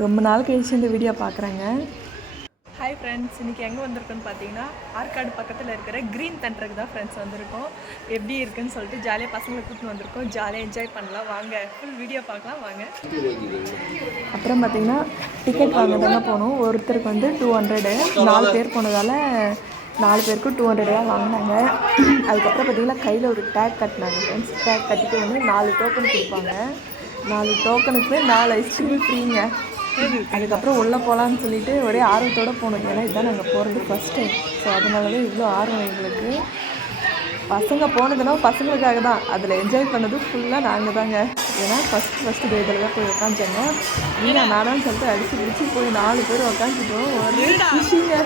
ரொம்ப நாள் கழிச்சு இந்த வீடியோ பார்க்குறேங்க. ஹாய் ஃப்ரெண்ட்ஸ், இன்றைக்கி எங்கே வந்திருக்கோன்னு பார்த்தீங்கன்னா ஆற்காடு பக்கத்தில் இருக்கிற க்ரீன் தண்டருக்கு தான் ஃப்ரெண்ட்ஸ் வந்திருக்கோம். எப்படி இருக்குன்னு சொல்லிட்டு ஜாலியாக பசங்களை கூப்பிட்டு வந்திருக்கோம். ஜாலியாக என்ஜாய் பண்ணலாம் வாங்க, ஃபுல் வீடியோ பார்க்கலாம் வாங்க. அப்புறம் பார்த்தீங்கன்னா டிக்கெட் வாங்க தானே போனோம். ஒருத்தருக்கு வந்து 200, 4 பேர் போனதால் 4 பேருக்கும் 200 தான் வாங்கினாங்க. அதுக்கப்புறம் பார்த்தீங்கன்னா கையில் ஒரு டேக் கட்டினாங்க ஃப்ரெண்ட்ஸ். டேக் கட்டிட்டு வந்து 4 டோக்கன் கொடுப்பாங்க. 4 டோக்கனுக்கு 4 ஐஸ்கிரீம் ஃப்ரீங்க. அதுக்கப்புறம் உள்ளே போகலான்னு சொல்லிட்டு ஒரே ஆர்வத்தோடு போனோம். ஏன்னா இதுதான் நாங்கள் போகிறது ஃபஸ்ட் டைம். ஸோ அதனால தான் இவ்வளோ ஆர்வம் எங்களுக்கு. பசங்க போனதுன்னா பசங்களுக்காக தான். அதில் என்ஜாய் பண்ணது ஃபுல்லாக நாங்கள் தாங்க. ஏன்னா ஃபஸ்ட்டு இதில் தான் போய் உட்காந்துச்சாங்க. நானான்னு சொல்லிட்டு அடித்து பிடிச்சி போய் 4 பேர் உட்காந்துட்டோம். ஒரே குஷிங்க.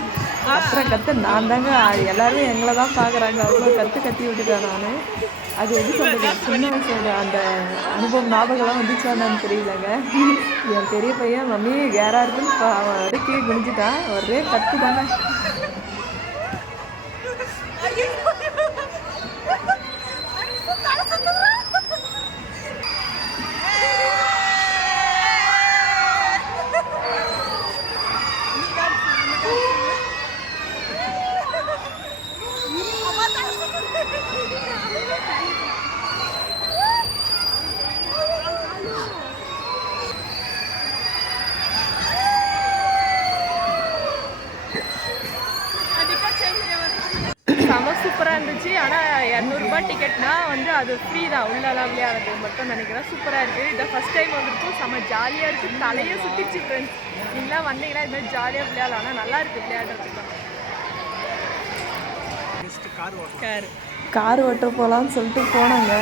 கற்று நான் தாங்க. எல்லாருமே எங்களை தான் பார்க்குறாங்க. அவ்வளோ கத்தி விட்டுட்டேன் நான். அது எப்படி சொல்கிறது, சின்ன வயசோட அந்த அனுபவம் ஞாபகம்லாம் வந்துச்சான்னு தெரியலங்க. என் பெரிய பையன் மம்மி கேராக இருக்குன்னு அவன் கீழே குனிஞ்சிட்டான். ஒரே கற்று தானே. செம சூப்பராக இருந்துச்சு. ஆனால் 200 டிக்கெட்னா வந்து அது ஃப்ரீ தான். உள்ளெல்லாம் விளையாடுறது மட்டும் நினைக்கிறேன். சூப்பராக இருக்குது. இதை ஃபஸ்ட் டைம் வந்துருக்கும். செம்ம ஜாலியாக இருக்குது. தலையே சுற்றிச்சு ஃப்ரெண்ட்ஸ். நீங்களாம் வந்தீங்கன்னா இது மாதிரி ஜாலியாக விளையாடலாம். ஆனால் நல்லா இருக்குது விளையாடுறதுக்கு. கார் ஓட்ட போகலான்னு சொல்லிட்டு போனாங்க.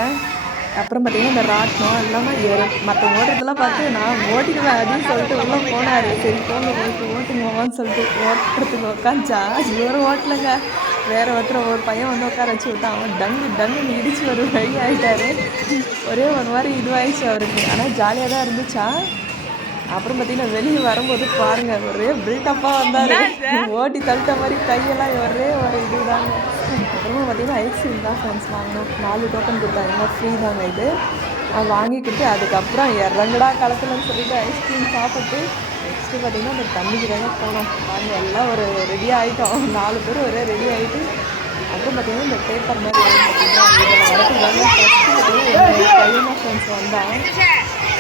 அப்புறம் பார்த்தீங்கன்னா இந்த ராட்னம் இல்லாமல் மற்ற ஓட்டுறதுலாம் பார்த்து நான் ஓட்டிடுவேன் அப்படின்னு சொல்லிட்டு உள்ளே போனார். சரி போங்க ஓட்டுங்கவான்னு சொல்லிட்டு ஓட்டுறதுக்கு உட்காந்துச்சா இவரும் ஓட்டலைங்க. வேறு ஒரு பையன் வந்து உட்கார வச்சு விட்டான். அவன் டங்குன்னு இடிச்சு ஒரு வழி ஆகிட்டாரு. ஒரே ஒரு மாதிரி இதுவாகிடுச்சு அவருக்கு. ஆனால் ஜாலியாக தான் இருந்துச்சா. அப்புறம் பார்த்தீங்கன்னா வெளியே வரும்போது பாருங்கள் ஒரே பில்டப்பாக வந்தார். ஓட்டி தள்ளிட்ட மாதிரி கையெல்லாம் ஒரே ஒரு இது தாங்க. அப்புறமா பார்த்தீங்கன்னா ஐஸ்கிரீம் தான் ஃப்ரெண்ட்ஸ் வாங்கணும். 4 டோக்கன் கொடுத்தாங்க. ஃப்ரீ தாங்க இது. வாங்கிக்கிட்டு அதுக்கப்புறம் இறங்கடா களத்துலன்னு சொல்லிட்டு ஐஸ்கிரீம் சாப்பிட்டு நெக்ஸ்ட்டு பார்த்திங்கன்னா அந்த தண்ணிக்கு தாங்க போனோம். நாங்கள் எல்லாம் ஒரு ரெடியாக ஆகிட்டோம். 4 பேர் ஒரே ரெடி ஆகிட்டு அப்புறம் பார்த்திங்கன்னா இந்த பேப்பர் மாதிரி பார்த்திங்கன்னா இதில் வரது தாங்க ஃபஸ்ட்டு பார்த்திங்கன்னா என்னோடய பையனா ஃப்ரெண்ட்ஸ் வந்தால்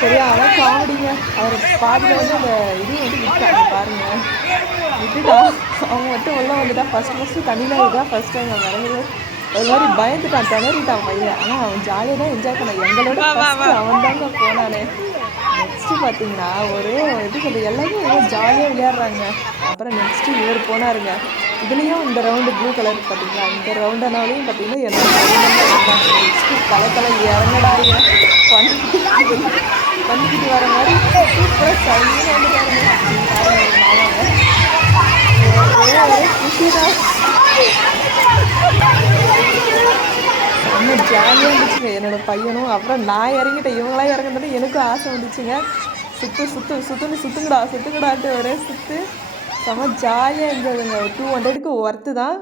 சரியா. ஆனால் காமெடிங்க. அவர் பாதியில் வந்து அந்த இது வந்து விட்டாங்க பாருங்கள். விட்டுட்டா அவங்க மட்டும் உள்ளே வந்துட்டா. ஃபஸ்ட்டு தண்ணியில் இதுதான் ஃபஸ்ட் டைம் அவன் இறங்குது. ஒரு மாதிரி பயந்துட்டான், திணறிட்டான் பையன். ஆனால் அவன் ஜாலியாக தான் என்ஜாய் பண்ணான். எங்களோட ஃபஸ்ட்டு அவன் தாங்க போனானே. நெக்ஸ்ட்டு பார்த்தீங்கன்னா ஒரு எப்படி சொல்கிறது, எல்லாமே ஏதோ ஜாலியாக விளையாடுறாங்க. அப்புறம் நெக்ஸ்ட்டு இவர் போனாருங்க. இதுலேயும் இந்த ரவுண்டு ப்ளூ கலர் பார்த்தீங்களா, இந்த ரவுண்டனாலையும் பார்த்தீங்கன்னா என்னோட நெக்ஸ்ட்டு தலை இறங்கடாங்க பண்ணிக்கிட்டு வர மாதிரி சூப்பராக சரியாக வந்துட்டாருங்க. மாமாங்க குஷி தான். செம்ம ஜாலியாக இருந்துச்சுங்க என்னோடய பையனும். அப்புறம் நான் இறங்கிட்டேன். இவங்களாம் இறங்குனது எனக்கும் ஆசை வந்துச்சுங்க. சுற்றுங்கடான்ட்டு ஒரே சுற்று. செம்ம ஜாலியாக இருந்ததுங்க. 200க்கு ஒர்த்து தான்.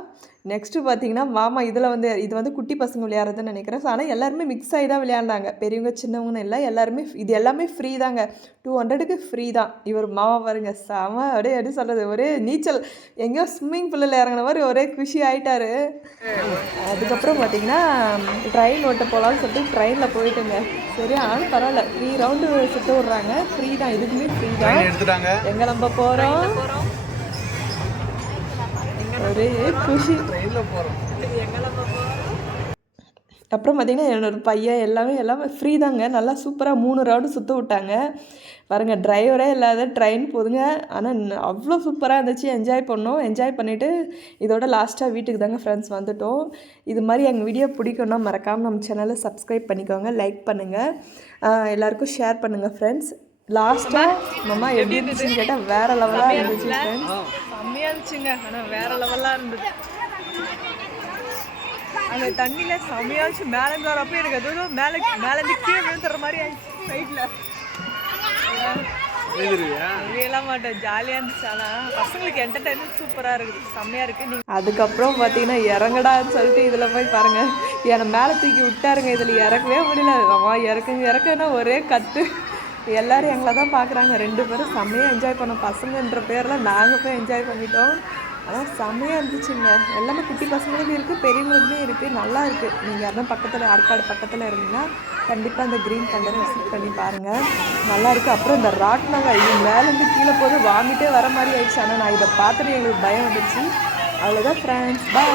நெக்ஸ்ட்டு பார்த்தீங்கன்னா மாமா இதில் வந்து இது வந்து குட்டி பசங்க விளையாடுறதுன்னு நினைக்கிறேன். ஸோ ஆனால் எல்லாருமே மிக்ஸ் ஆகி தான் விளையாண்டாங்க. பெரியவங்க சின்னவங்கன்னு இல்லை, எல்லாருமே இது எல்லாமே ஃப்ரீ தாங்க. 200க்கு ஃப்ரீ தான். இவர் மாமா பாருங்க செம அப்படியே எப்படி சொல்கிறது, ஒரே நீச்சல் எங்கேயோ ஸ்விம்மிங் பூலில் இறங்கின மாதிரி ஒரே குஷி ஆகிட்டாரு. அதுக்கப்புறம் பார்த்தீங்கன்னா ட்ரெயின் ஓட்ட போகலான்னு சொல்லிட்டு ட்ரெயினில் போயிட்டுங்க. சரி ஆனால் பரவாயில்ல, 3 ரவுண்டு சுற்ற விட்றாங்க. ஃப்ரீ தான், இதுக்குமே ஃப்ரீ தான். எங்கே நம்ம போகிறோம் ஒரே குஷி. அப்புறம் பார்த்திங்கன்னா என்னோடய பையன் எல்லாமே ஃப்ரீ தாங்க. நல்லா சூப்பராக 3 ரவுண்டு சுற்ற விட்டாங்க பாருங்கள். டிரைவரே இல்லாத ட்ரெயின் போதுங்க. ஆனால் அவ்வளோ சூப்பராக இருந்துச்சு. என்ஜாய் பண்ணிவிட்டு இதோட லாஸ்ட்டாக வீட்டுக்கு தாங்க ஃப்ரெண்ட்ஸ் வந்துட்டோம். இது மாதிரி எங்கள் வீடியோ பிடிக்கும்னா மறக்காமல் நம்ம சேனலை சப்ஸ்கிரைப் பண்ணிக்கோங்க, லைக் பண்ணுங்கள், எல்லாேருக்கும் ஷேர் பண்ணுங்கள் ஃப்ரெண்ட்ஸ். லாஸ்ட்டாக மாமா எப்படி இருந்துச்சுன்னு கேட்டால் வேறு லெவலாக இருந்துச்சு ஃப்ரெண்ட்ஸ். செம்மையாக இருந்துச்சுங்க. ஆனால் வேறு லெவலாக இருந்தது. அந்த தண்ணியில் செம்மையாக இருந்துச்சு. மேலேருந்து வரப்போ எனக்கு எதுவும் மேலேருந்து கீழே விழுந்துற மாதிரி ஆயிடுச்சு. சைடில் விழலாம் மாட்டேன். ஜாலியாக இருந்துச்சு. ஆனால் பசங்களுக்கு என்டர்டைன்மெண்ட் சூப்பராக இருக்குது, செம்மையாக இருக்குது. அதுக்கப்புறம் பார்த்தீங்கன்னா இறங்கடான்னு சொல்லிட்டு இதில் போய் பாருங்கள் என்னை மேலே தூக்கி விட்டாருங்க. இதில் இறக்கவே முடியல. அம்மா இறக்குன்னா ஒரே கற்று எல்லாரும் எங்களை தான் பார்க்குறாங்க. 2 பேரும் செம்மையாக என்ஜாய் பண்ணோம். பசங்கன்ற பேரில் நாங்கள் போய் என்ஜாய் பண்ணிட்டோம். ஆனால் செம்மையாக இருந்துச்சுங்க. எல்லாமே குட்டி பசங்களுக்கும் இருக்குது, பெரியவங்களுக்குமே இருக்குது. நல்லா இருக்குது. நீங்கள் யாருன்னா பக்கத்தில் ஆற்காடு பக்கத்தில் இருந்தீங்கன்னா கண்டிப்பாக அந்த க்ரீன் தண்டரை விசிட் பண்ணி பாருங்கள். நல்லாயிருக்கு. அப்புறம் இந்த ராட்னங்க இது மேலேருந்து கீழே போது வாங்கிட்டே வர மாதிரி ஆயிடுச்சு. ஆனால் நான் இதை பார்த்துட்டு எங்களுக்கு பயம் வந்துடுச்சு. அவ்வளோதான் ஃப்ரெண்ட்ஸ், பாய்.